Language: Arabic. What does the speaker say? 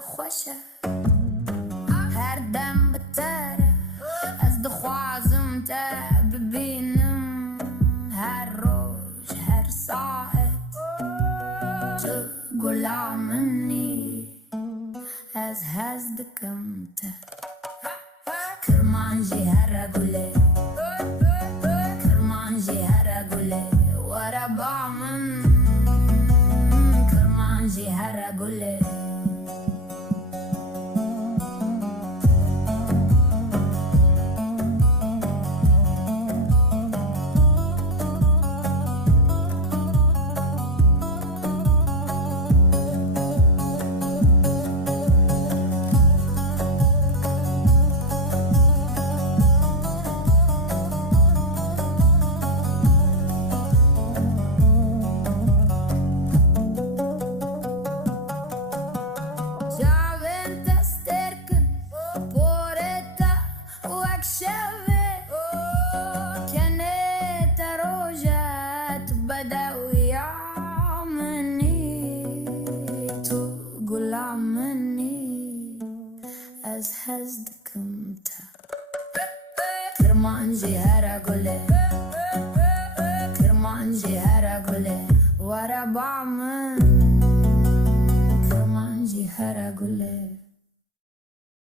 خوشه هر دم بتره از دخوازم تا ببینم هر روز هر ساعت تو غلامنی از دکم تا کرمانجی هر گله کرمانجی هر گله ورا بامن کرمانجی هر گله از دکم تا کرمانجی هر گله کرمانجی هر گله ورا بامن کرمانجی هر گله